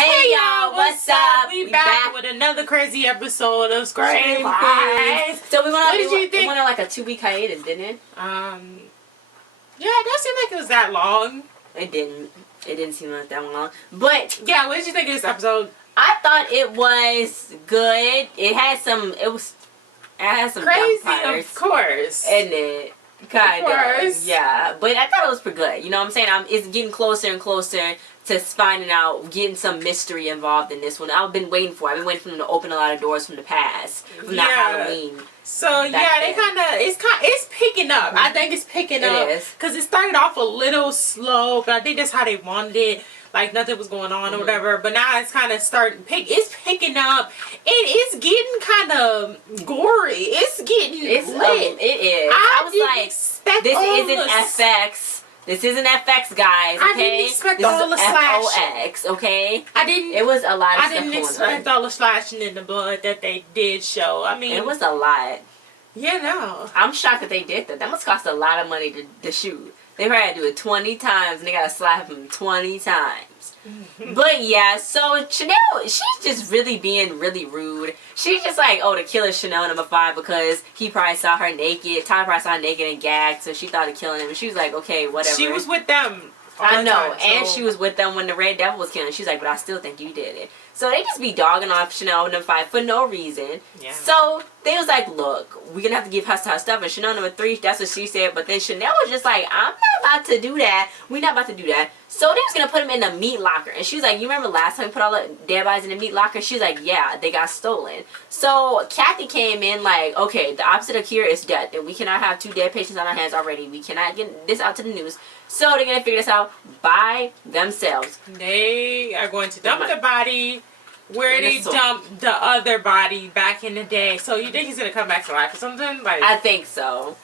Hey y'all, what's up? We back with another crazy episode of Scream Vibes. So we went on, what did you think? We went on like a 2-week hiatus, didn't it? Yeah, it doesn't seem like it was that long. It didn't. It didn't seem like that long. But yeah, what did you think of this episode? I thought it was good. It had some crazy, dumb parts, of course. Isn't it? Kind of. Yeah. But I thought it was pretty good. You know what I'm saying? It's getting closer and closer to finding out, getting some mystery involved in this one. I've been waiting for them to open a lot of doors from the past, from that Halloween. So yeah, they it's picking up. I think it's picking up because it started off a little slow, but I think that's how they wanted it. Like nothing was going on or whatever, but now it's kind of it's picking up. It is getting kind of gory. It's lit. It is. I was like, this isn't FX. This isn't FX, guys. Okay? I didn't expect all the slashing. FOX, okay? It was a lot of stuff. I didn't expect all the slashing in the blood that they did show. I mean, it was a lot. Yeah, no. I'm shocked that they did that. That must cost a lot of money to shoot. They probably had to do it 20 times, and they gotta slap him 20 times. But yeah, so Chanel, she's just really being really rude. She's just like, oh, the killer's Chanel number 5 because he probably saw her naked. Tyra probably saw her naked and gagged, so she thought of killing him. And she was like, okay, whatever. She was with them. I know, and she was with them when the Red Devil was killing. She's like, but I still think you did it. So they just be dogging off Chanel number 5 for no reason. Yeah. So they was like, look, we're gonna have to give her stuff. And Chanel number 3, that's what she said. But then Chanel was just like, I'm not about to do that. We're not about to do that. So they was gonna put him in the meat locker. And she was like, you remember last time we put all the dead bodies in the meat locker? She was like, yeah, they got stolen. So Kathy came in like, okay, the opposite of cure is death. And we cannot have 2 dead patients on our hands already. We cannot get this out to the news. So they're gonna figure this out by themselves. They are going to dump the body where they dumped the other body back in the day. So you think he's gonna come back to life or something? Like, I think so.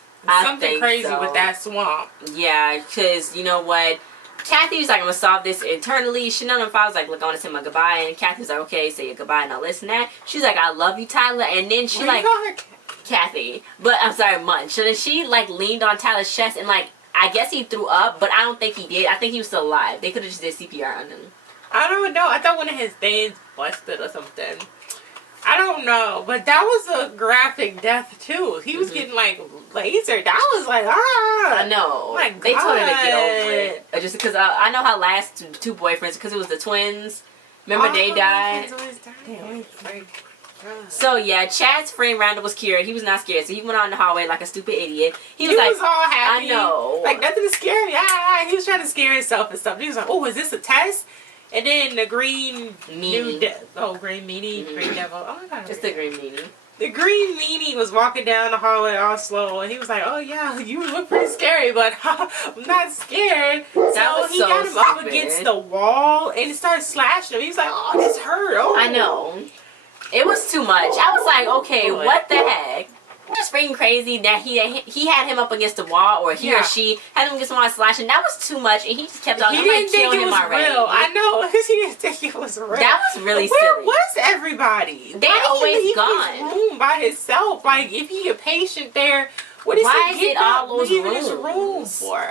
Something crazy with that swamp. Yeah, because you know what? Kathy was like, I'm gonna solve this internally. Chanel and 5 was like, look, I want to say my goodbye. And Kathy was like, okay, say your goodbye. Now listen to that. She's like, I love you, Tyler. And then she like, Kathy. But I'm sorry, Munch. And then she like leaned on Tyler's chest and like, I guess he threw up, but I don't think he did. I think he was still alive. They could have just did CPR on him. I don't know. I thought one of his veins busted or something. I don't know. But that was a graphic death, too. He was getting, like, lasered. That was like, ah. I know. My God. They told her to get over it. Just because I know how last 2 boyfriends, because it was the twins. Remember they died? So yeah, Chad's friend Randall was cured. He was not scared, so he went out in the hallway like a stupid idiot. He was all happy. I know, like nothing to scare me. He was trying to scare himself and stuff. He was like, "Oh, is this a test?" And then the green meanie. Green meanie, green devil. Oh my God, just the green meanie. The green meanie was walking down the hallway all slow, and he was like, "Oh yeah, you look pretty scary, but I'm not scared." So he got him up against the wall and started slashing him. He was like, "Oh, this hurt." Oh, I know. It was too much. I was like, okay, what the heck? Just freaking crazy that he had him up against the wall, or he or she had him against the wall slashing. That was too much, and he just kept on. He didn't think it was real. I know, because he didn't think it was real. That was really silly. Where was everybody? They always gone. His room by himself. Like if he a patient there, what is he getting up leaving his room for?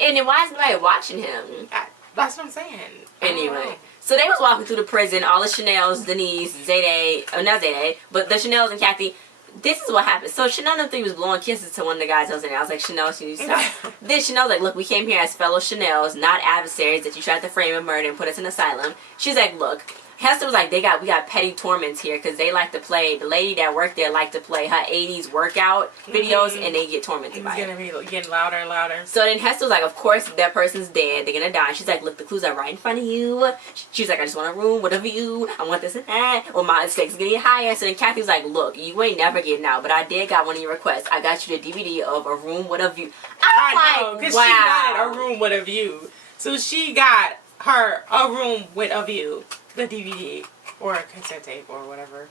And then why is nobody watching him? That's what I'm saying. Anyway. So they was walking through the prison, all the Chanels, Denise, Zayday, not Zayday, but the Chanels and Kathy. This is what happened. So Chanel number 3 was blowing kisses to one of the guys I was in there. I was like, Chanel, you need to stop. Then Chanel's like, look, we came here as fellow Chanels, not adversaries that you tried to frame and murder and put us in asylum. She's like, look. Hester was like, we got petty torments here because they like to play, the lady that worked there liked to play her 80s workout videos and they get tormented by it. It's going to be getting louder and louder. So then Hester was like, of course that person's dead. They're going to die. She's like, look, the clues are right in front of you. She's like, I just want a room with a view. I want this and that. Or my stakes going to get higher. So then Kathy was like, look, you ain't never getting out. But I did got one of your requests. I got you the DVD of A Room with a View. I know, because she wanted A Room with a View. So she got her A Room with a View. The DVD or a cassette tape or whatever.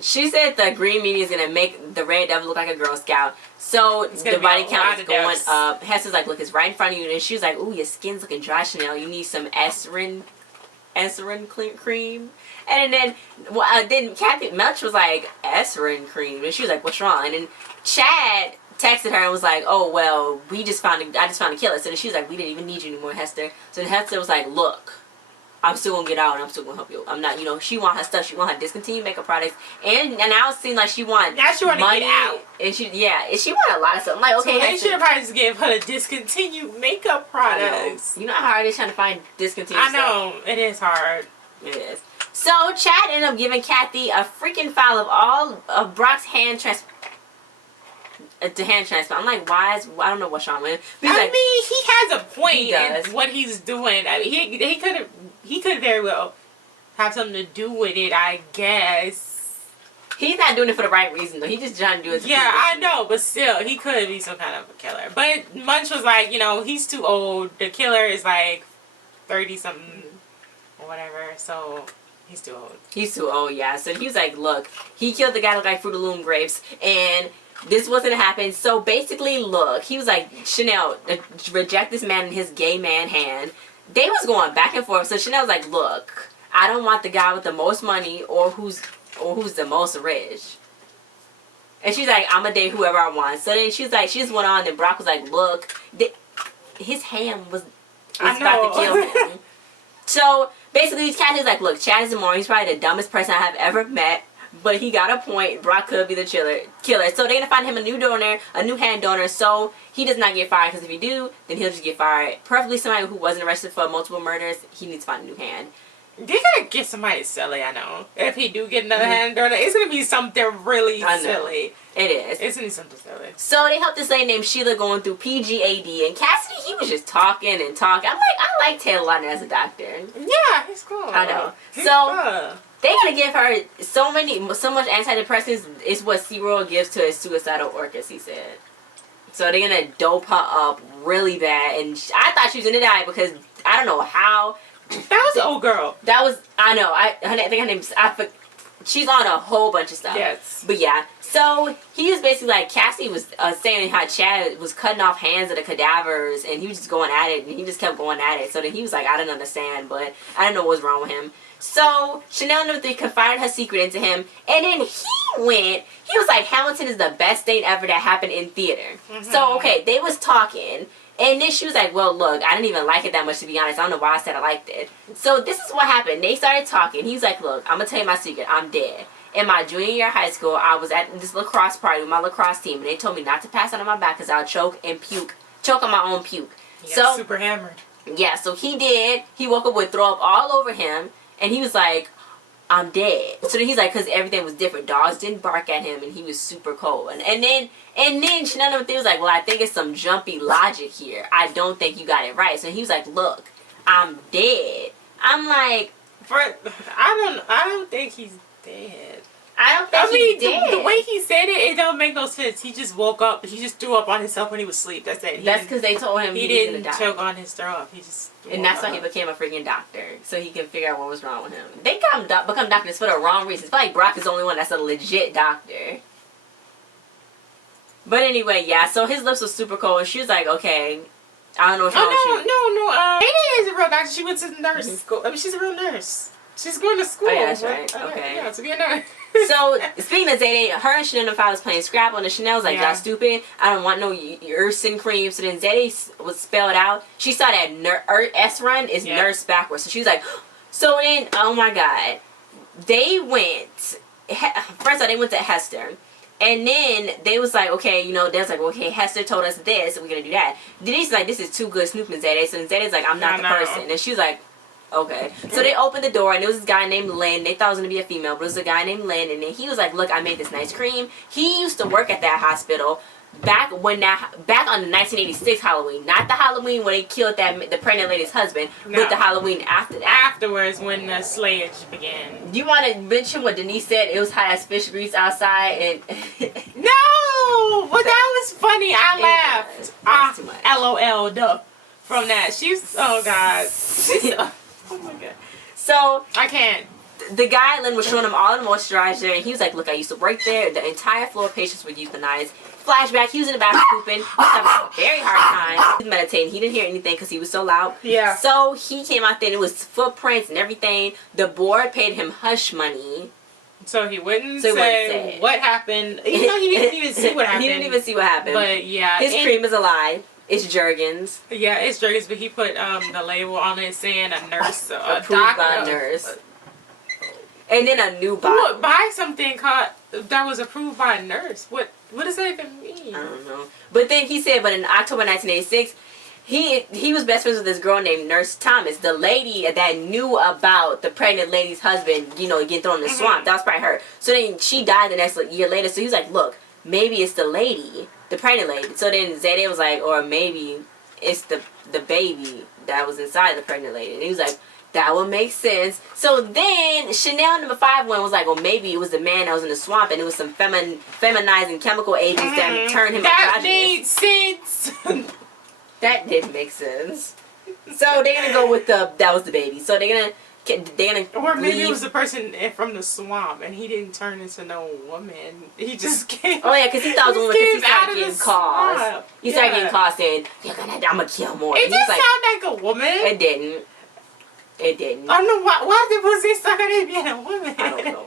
She said the green meanie is gonna make the Red Devil look like a Girl Scout. So the body count is going up. Hester's like, look, it's right in front of you. And she was like, ooh, your skin's looking dry, Chanel. You need some Esserin cream. And then Kathy Melch was like, Esserin cream. And she was like, what's wrong? And then Chad texted her and was like, oh, well, I just found a killer. So then she was like, we didn't even need you anymore, Hester. So then Hester was like, look, I'm still gonna get out and I'm still gonna help you. I'm not, you know, she want her stuff. She want her discontinued makeup products, and now it seems like she want now she want to get out, and she want a lot of stuff. I'm like, okay, so they should have probably just gave her discontinued makeup products. You know how hard it is trying to find discontinued stuff? I know it is hard. It is. So Chad ended up giving Kathy a freaking file of all of Brock's hand transplant. I'm like, I don't know what's wrong with him. He has a point in what he's doing. I mean, he could very well have something to do with it, I guess. He's not doing it for the right reason though. He's just trying to do it. Yeah, I know, but still, he could be some kind of a killer. But Munch was like, you know, he's too old. The killer is like 30 something or whatever, so. He's too old. He's too old, yeah. So he was like, look, he killed the guy that looked like Fruit of the Loom grapes, and this wasn't to happen. So basically, look, he was like, Chanel, reject this man in his gay man hand. They was going back and forth. So Chanel was like, look, I don't want the guy with the most money or who's the most rich. And she's like, I'm gonna date whoever I want. So then she was like, she just went on, and Brock was like, look, his hand was about to kill him. So basically, Kathy's like, look, Chad is immoral. He's probably the dumbest person I have ever met. But he got a point. Brock could be the killer. So they're going to find him a new donor, a new hand donor. So he does not get fired. Because if he do, then he'll just get fired. Preferably somebody who wasn't arrested for multiple murders. He needs to find a new hand. They're going to get somebody silly, I know. If he do get another hand donor, it's going to be something really silly. It is. It's going to be something silly. So they helped this lady named Sheila going through PGAD. And Cassidy, he was just talking and talking. I'm like, I like Taylor Lautner as a doctor. Yeah, he's cool. I know. He's so they're going to give her so much antidepressants. It's what SeaWorld gives to his suicidal orchids, he said. So they're going to dope her up really bad. And I thought she was going to die because I don't know how. That was the old girl. That was, I know. I think her name's, she's on a whole bunch of stuff. Yes. But yeah. So he was basically like, Cassie was saying how Chad was cutting off hands of the cadavers and he was just going at it and he just kept going at it. So then he was like, I didn't understand, but I didn't know what was wrong with him. So Chanel knew they confided her secret into him, and then he was like, Hamilton is the best thing ever that happened in theater. Mm-hmm. So okay, they was talking. And then she was like, well, look, I didn't even like it that much, to be honest. I don't know why I said I liked it. So this is what happened. They started talking. He was like, look, I'm going to tell you my secret. I'm dead. In my junior year of high school, I was at this lacrosse party with my lacrosse team. And they told me not to pass out on my back because I'll choke and puke. Choke on my own puke. He got super hammered. Yeah, so he did. He woke up with throw up all over him. And he was like, I'm dead. So then he's like, because everything was different. Dogs didn't bark at him, and he was super cold. And then Chanel was like, well, I think it's some jumpy logic here. I don't think you got it right. So he was like, look, I'm dead. I'm like, I don't think he's dead. I don't think he's dead. The way he said it don't make no sense. He just woke up. He just threw up on himself when he was asleep. That's it. That's because they told him he didn't choke on his throw up. He just and that's why he became a freaking doctor, so he can figure out what was wrong with him. They got him become doctors for the wrong reasons. It's like Brock is the only one that's a legit doctor. But anyway, yeah. So his lips was super cold, and she was like, "Okay, I don't know what's wrong with you." No. Amy is a real doctor. She went to nursing school. I mean, she's a real nurse. She's going to school. Oh, yeah, that's right. Okay. Yeah, to be a nurse. So, speaking of Zayday, her and Chanel was playing Scrabble, and Chanel was like, y'all stupid. I don't want no Ursin cream. So then Zayday was spelled out. She saw that S run is nurse backwards. So she was like, so then, oh my God. They went, first of all, they went to Hester. And then they was like, okay, they was like, okay, Hester told us this, so we're going to do that. Denise's like, this is too good snooping Zayday. So then Zayday's like, I'm not the person. And she was like, okay. So they opened the door, and there was this guy named Lynn. They thought it was going to be a female, but it was a guy named Lynn. And then he was like, look, I made this nice cream. He used to work at that hospital back on the 1986 Halloween. Not the Halloween when they killed the pregnant lady's husband, but the Halloween after that. Afterwards, when the slayage began. Do you want to mention what Denise said? It was hot as fish grease outside. And no! Well, that was funny. I laughed. Too much. LOL from that. She's, oh, God. Oh my God. So I can't. The guy, Lynn, was showing him all the moisturizer, and he was like, look, I used to work there. The entire floor of patients were euthanized. Flashback, he was in the bathroom pooping. He was having a very hard time. He was meditating. He didn't hear anything because he was so loud. Yeah. So he came out there, and it was footprints and everything. The board paid him hush money. So he wouldn't say what happened. Even though he didn't even see what happened. He didn't even see what happened. But yeah. His cream is a lie. It's Jergens. Yeah, it's Jergens, but he put the label on it saying a nurse, a Approved doctor. by a nurse. And then a new Who bottle. would buy something that was approved by a nurse? What does that even mean? I don't know. But then he said, but in October 1986, he was best friends with this girl named Nurse Thomas, the lady that knew about the pregnant lady's husband, you know, getting thrown in the swamp. That was probably her. So then she died the next year later. So he was like, look, maybe it's the lady, the pregnant lady. So then Zayday was like, or maybe it's the baby that was inside the pregnant lady. And he was like, that would make sense. So then Chanel number 5 one was like, well, maybe it was the man that was in the swamp and it was some feminizing chemical agents that turned him that androgynous. Made sense. That didn't make sense. So they're gonna go with that was the baby. So they're gonna or maybe it was the person from the swamp and he didn't turn into no woman. He just came. Oh yeah, because he thought it was a woman because he started getting calls. Swamp. He started getting calls saying, I'm gonna kill more. It didn't sound like a woman. It didn't. It didn't. I don't know why did Pussy start at being a woman? I don't know.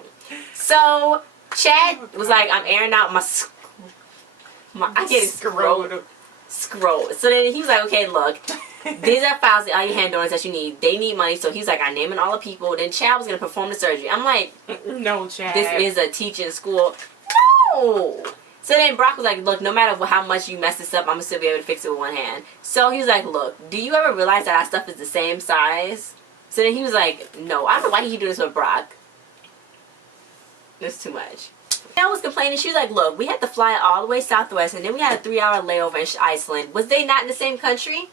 So Chad was like, I'm airing out my I can't scroll. So then he was like, okay, look, these are files, all your hand donors that you need. They need money. So he's like, I'm naming all the people. Then Chad was going to perform the surgery. I'm like, no, Chad. This is a teaching school. No. So then Brock was like, look, no matter how much you mess this up, I'm going to still be able to fix it with one hand. So he was like, look, do you ever realize that our stuff is the same size? So then he was like, no. I don't know why did he do this with Brock. It's too much. I was complaining. She was like, look, we had to fly all the way southwest and then we had a 3-hour layover in Iceland. Was they not in the same country?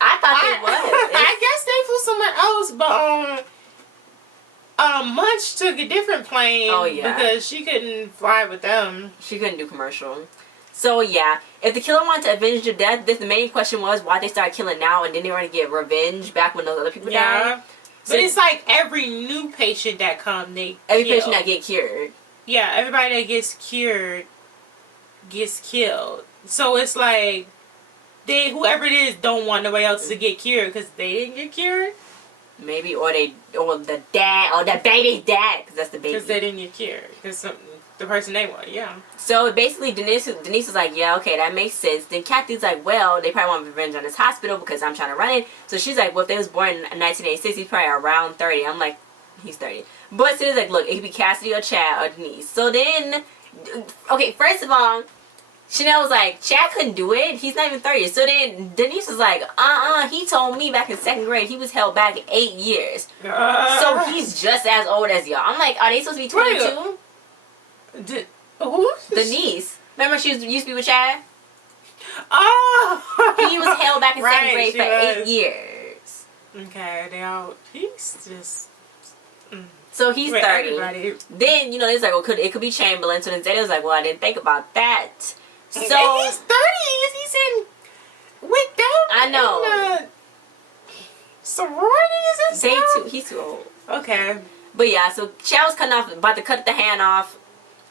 I thought they was. I guess they flew somewhere else, but Munch took a different plane. Oh, yeah. Because she couldn't fly with them. She couldn't do commercial. So yeah, if the killer wanted to avenge the death, the main question was why they started killing now and then they were going to get revenge back when those other people died. So but it's like every new patient that come, patient that get cured. Yeah, everybody that gets cured gets killed. So it's like whoever it is don't want nobody else to get cured because they didn't get cured. Maybe or the dad or the baby's dad because that's the baby. Because they didn't get cured because the person they want, yeah. So basically, Denise was like, yeah, okay, that makes sense. Then Kathy's like, well, they probably want revenge on this hospital because I'm trying to run it. So she's like, well, if they was born in 1986, he's probably around 30. I'm like, he's 30. But she's like, look, it could be Cassidy or Chad or Denise. So then, okay, first of all, Chanel was like, Chad couldn't do it. He's not even 30. So then Denise was like, he told me back in 2nd grade he was held back 8 years. So he's just as old as y'all. I'm like, are they supposed to be 22? Who? Denise. Remember she used to be with Chad? Oh! He was held back in 2nd grade for 8 years. Okay, he's just... So he's 30. Everybody. Then, you know, it's like, well, it could be Chamberlain. So then Zayday was like, well, I didn't think about that. So... And he's 30. He's in... with them. I know. In the sororities and stuff. He's too old. Okay. But yeah, so Chad was about to cut the hand off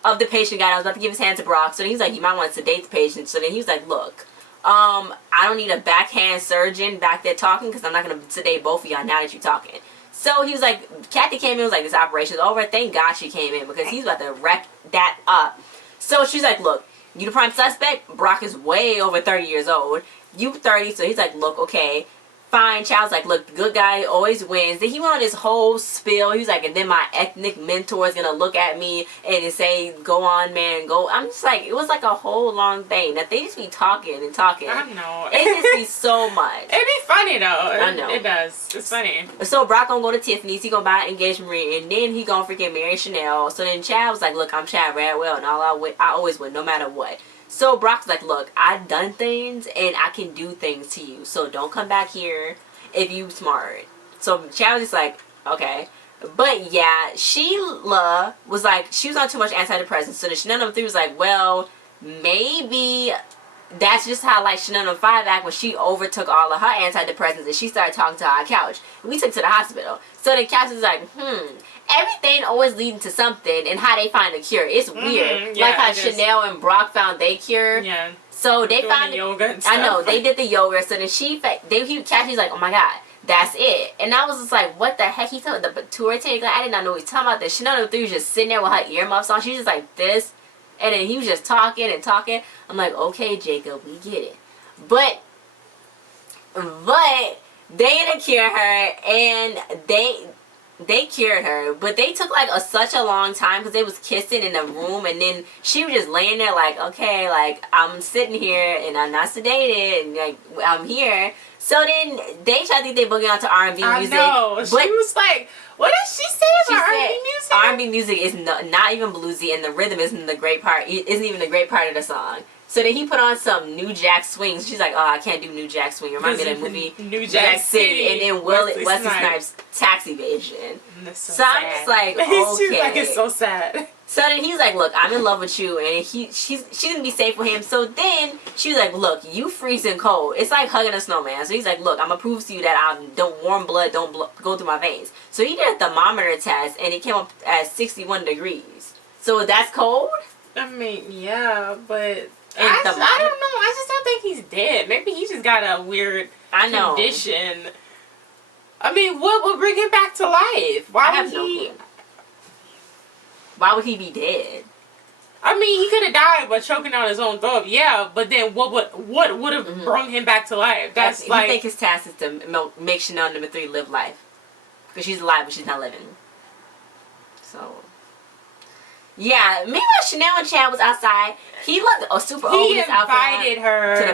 of the patient guy. I was about to give his hand to Brock. So then he's like, you might want to sedate the patient. So then he was like, look, I don't need a backhand surgeon back there talking because I'm not going to sedate both of y'all now that you're talking. So he was like, Kathy came in and was like, this operation's over. Thank God she came in because he's about to wreck that up. So she's like, look, you the prime suspect. Brock is way over 30 years old. You 30. So he's like, look, okay. Fine. Child's like, look, the good guy always wins. Then he went on this whole spiel. He was like, and then my ethnic mentor is going to look at me and say, go on, man, go. I'm just like, it was like a whole long thing. That they just be talking and talking. I know. It just be so much. It be funny, though. I know. It does. It's funny. So Brock gonna go to Tiffany's. He gonna buy an engagement ring. And then he gonna freaking marry Chanel. So then Chad was like, look, I'm Chad Radwell. And I always win, no matter what. So Brock's like, look, I've done things and I can do things to you. So don't come back here if you smart. So Chad was just like, okay. But yeah, Sheila was like, she was on too much antidepressants. So the Chanel No. 3 was like, well, maybe that's just how like Chanel No. 5 act when she overtook all of her antidepressants and she started talking to our couch. We took to the hospital. So the couch was like, everything always leading to something and how they find a cure. It's weird. Yeah, like how Chanel and Brock found their cure. Yeah. So they found the yoga and stuff. I know, they did the yoga. So then Cassie's like, oh my God, that's it. And I was just like, what the heck? He told the tour attendant, I did not know he was talking about this. Chanel No. 3 was just sitting there with her earmuffs on. She's just like this. And then he was just talking and talking. I'm like, okay, Jacob, we get it. But they didn't cure her, and they cured her, but they took like such a long time because they was kissing in the room, and then she was just laying there like, okay, like I'm sitting here and I'm not sedated, and like I'm here. So then they tried to think they boogie onto R&B music. I know. She was like, what did she say about R&B music? R&B music is not even bluesy, and the rhythm isn't the great part. It isn't even the great part of the song. So then he put on some New Jack Swing. She's like, oh, I can't do New Jack Swing. Remind me of the movie New Jack City. And then Wesley Snipes' Tax Evasion. So I'm just like, okay. She's like, it's so sad. So then he's like, look, I'm in love with you, and she's gonna be safe with him. So then she was like, look, you freezing cold. It's like hugging a snowman. So he's like, look, I'm gonna prove to you that warm blood don't go through my veins. So he did a thermometer test, and it came up at 61 degrees. So that's cold? I mean, yeah, but I don't know. I just don't think he's dead. Maybe he just got a weird condition. I mean, what would bring him back to life? Why would he be dead? I mean, he could have died by choking on his own throat. Yeah, but then what would have brought him back to life? That's like, I think his task is to make Chanel number 3 live life, because she's alive but she's not living. So. Yeah, meanwhile Chanel and Chad was outside. He looked super old. He invited her to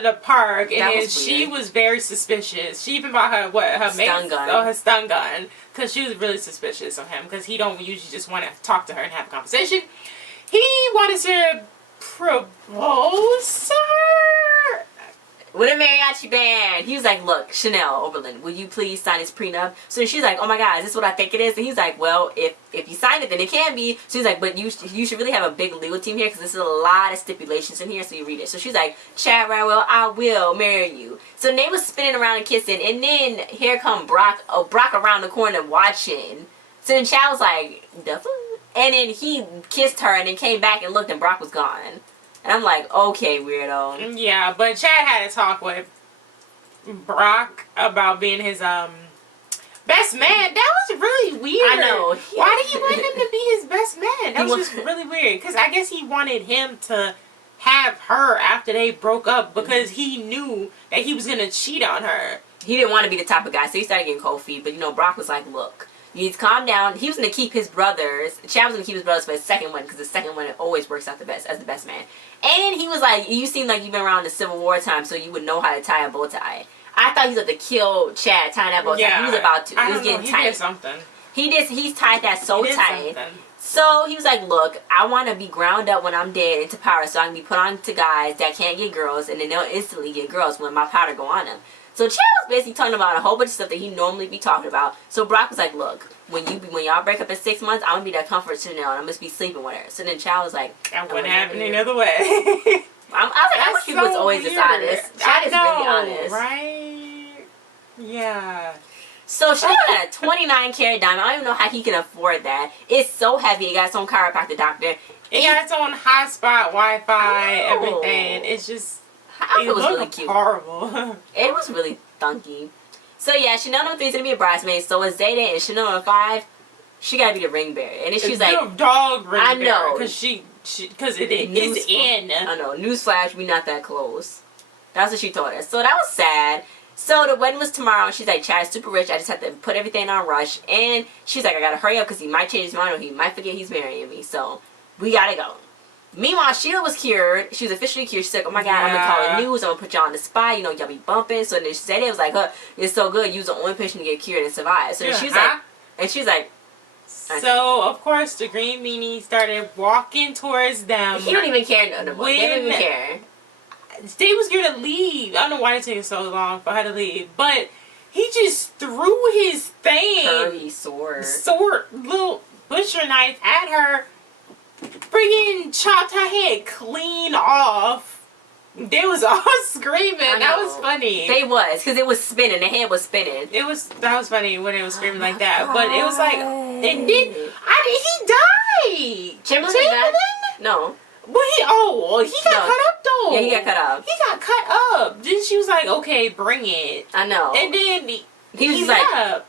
the park. And then she was very suspicious. She even bought her stun gun. Oh, her stun gun, because she was really suspicious of him, because he don't usually just want to talk to her and have a conversation. He wanted to propose to her with a mariachi band. He was like, look, Chanel Oberlin, will you please sign his prenup? So she's like, oh my god, is this what I think it is? And he's like, well, if you sign it, then it can be. So he's like, but you should really have a big legal team here, because there's a lot of stipulations in here, so you read it. So she's like, Chad Rywell, I will marry you. So they was spinning around and kissing, and then here come Brock around the corner watching. So then Chad was like, the fuck? And then he kissed her, and then came back and looked, and Brock was gone. And I'm like, okay, weirdo. Yeah, but Chad had a talk with Brock about being his best man. That was really weird. I know. Why did he want him to be his best man? That was just really weird. Because I guess he wanted him to have her after they broke up, because he knew that he was going to cheat on her. He didn't want to be the type of guy, so he started getting cold feet. But, Brock was like, look, you need to calm down. He was going to keep his brothers. Chad was going to keep his brothers for his second one, because the second one always works out the best as the best man. And he was like, you seem like you've been around the Civil War time, so you would know how to tie a bow tie. I thought he was about to kill Chad tying that bow tie. Yeah, he was about to. He was getting tight. He did something. He's tied that so tight. Something. So he was like, look, I want to be ground up when I'm dead into powder, so I can be put on to guys that can't get girls, and then they'll instantly get girls when my powder go on them. So Chad was basically talking about a whole bunch of stuff that he normally be talking about. So Brock was like, look, when y'all break up in 6 months, I'm gonna be that comfort to Chanel, and I'm gonna be sleeping with her. So then Chad was like, that wouldn't happen any other way. I was like, I wish he was always this honest. Chad is really honest. Right? Yeah. So Chanel had a 29 karat diamond. I don't even know how he can afford that. It's so heavy. It got its own chiropractor doctor. It got its own hotspot, Wi-Fi, everything. It's just, it was really cute. Horrible. It was really thunky. So yeah, Chanel number 3 is gonna be a bridesmaid. So is Zayda, and Chanel number 5, she gotta be the ring bearer. And then she's like, the dog ring I bearer, know, because it is in. I know. Newsflash, we not that close. That's what she told us. So that was sad. So the wedding was tomorrow, and she's like, Chad's super rich. I just have to put everything on rush. And she's like, I gotta hurry up because he might change his mind, or he might forget he's marrying me. So we gotta go. Meanwhile, Sheila was cured. She was officially cured. She's like, oh my god, I'm gonna call the news. I'm gonna put y'all on the spot. Y'all be bumping. So then she said it was like, it's so good. You was the only patient to get cured and survive. So then she's like, and she's like, so of course the green meanie started walking towards them. He don't even care no more. They don't even care. They was going to leave. I don't know why it took so long for her to leave, but he just threw his thing, curvy sword, little butcher knife at her, friggin' chopped her head clean off. They was all screaming. That was funny. They was, because it was spinning. The head was spinning. That was funny when it was screaming like that. God. But it was like, he died. Timberland? No. But he got cut up though. Yeah, he got cut up. He got cut up. Then she was like, okay, bring it. I know. And then he was like,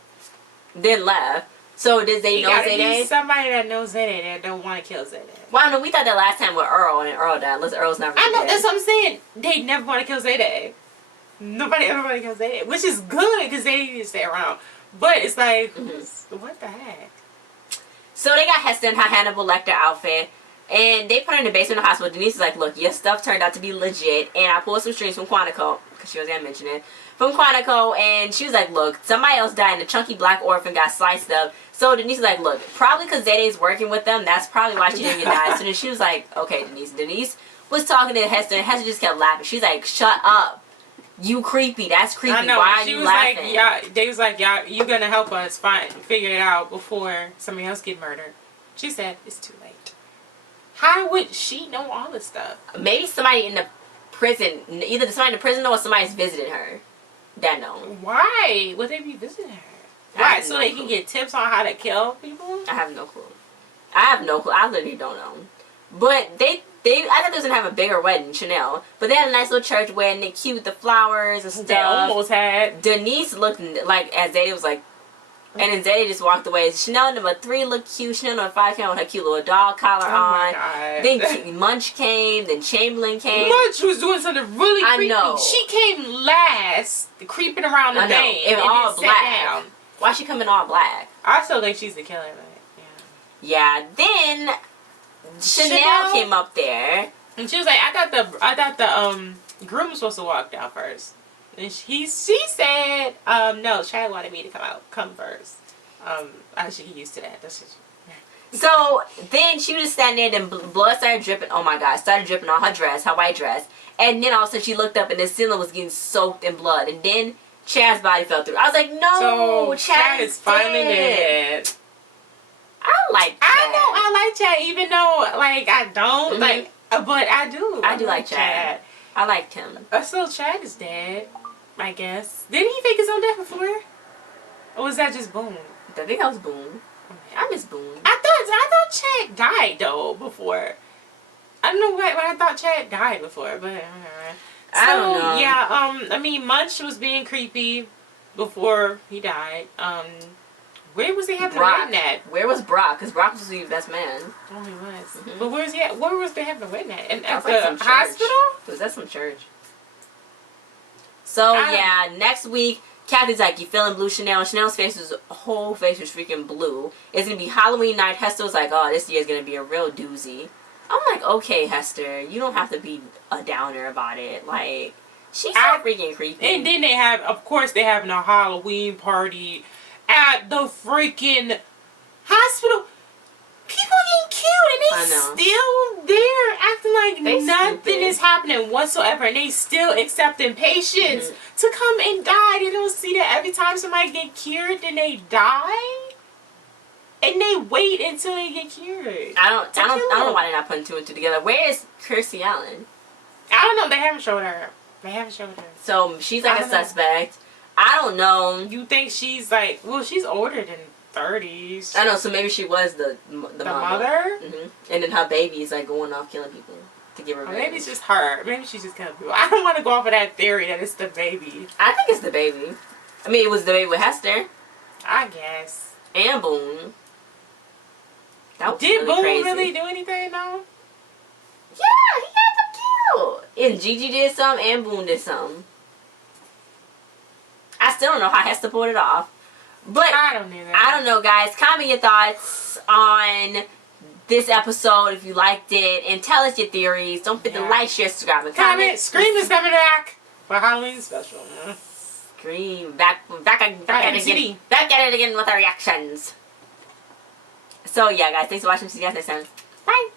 then left. So does they know Zayday? Somebody that knows Zayday that don't want to kill Zayday. Well, no, we thought that last time with Earl, and Earl died. Unless Earl's not really I know, dead. that's what I'm saying. They never want to kill Zayday. Nobody ever want to kill Zayday. Which is good, because they need to stay around. But it's like, what the heck? So they got Hester in her Hannibal Lecter outfit. And they put her in the basement of the hospital. Denise is like, look, your stuff turned out to be legit. And I pulled some strings from Quantico, because she was going to mention it. From Quantico, and she was like, look, somebody else died and the chunky black orphan got sliced up. So Denise is like, look, probably because Zayday's working with them, that's probably why she didn't get died. So then she was like, okay, Denise. Denise was talking to Hester, and Hester just kept laughing. She's like, shut up. You creepy. That's creepy. I know. Why are she you was laughing? like, yeah, they was like, yeah, you gonna help us figure it out before somebody else get murdered. She said, it's too late. How would she know all this stuff? Maybe somebody in the prison, either somebody in the prison or somebody's visiting her. That know. Why would they be visiting her? Why? So they can get tips on how to kill people? I have no clue. I literally don't know. But I thought they was gonna have a bigger wedding, Chanel. But they had a nice little church wedding. They cute with the flowers and stuff. They almost had. Denise looked like, as Zayday was like, and then Zayday just walked away. Chanel number 3 looked cute. Chanel number 5 came with her cute little dog collar on. God. Then Munch came. Then Chamberlain came. Munch was doing something really creepy. I know. She came last, creeping around the thing. In all black. Down. Why she come in all black? I still think she's the killer, but yeah. Then Chanel came up there. And she was like, I thought the groom was supposed to walk down first. And she said, no, Chad wanted me to come first. I should get used to that. That's just, so then she was just standing there, and blood started dripping. Oh my God, started dripping on her dress, her white dress. And then all of a sudden she looked up and the ceiling was getting soaked in blood. And then Chad's body fell through. I was like, no, so Chad is finally dead. I like Chad. I know I like Chad, even though like I don't but I do. I do like Chad. I liked him. So Chad is dead, I guess. Didn't he fake his own death before? Or was that just Boone? I think that was Boone. I miss Boone. I thought Chad died though before. I don't know why I thought Chad died before, but I don't know. Yeah, I mean Munch was being creepy before he died. Where was he having the wedding at? Where was Brock? Because Brock was his best man. Oh, he was. But where was they having the wedding at? And at the hospital? Was that some church? So yeah, next week, Kathy's like, you feeling blue, Chanel? Chanel's whole face was freaking blue. It's gonna be Halloween night. Hester was like, oh, this year's gonna be a real doozy. I'm like, okay, Hester, you don't have to be a downer about it. Like, she's so freaking creepy. And then they have, of course, they having a Halloween party at the freaking hospital. People getting killed and they still there acting like nothing is happening whatsoever, and they still accepting patients to come and die. They don't see that every time somebody get cured, then they die. And they wait until they get cured. I don't know why they're not putting 2 and 2 together. Where is Kirstie Allen? I don't know. They haven't showed her. So she's like a suspect. I don't know. You think she's like, well, she's older than 30s. I know, so maybe she was the mother? And then her baby is like going off killing people to give her revenge. Maybe it's just her. Maybe she's just killing people. I don't want to go off of that theory that it's the baby. I think it's the baby. I mean, it was the baby with Hester. I guess. And Boone. Did Boone really do anything though? Yeah, he got them killed. And Gigi did some, and Boone did some. I still don't know how Hester pulled it off. But I don't know. I don't know, guys. Comment your thoughts on this episode if you liked it, and tell us your theories. Don't forget to like, share, subscribe, and comment. Scream is coming back for Halloween special. Scream back at it again with our reactions. So yeah, guys, thanks for watching. See you guys next time. Bye.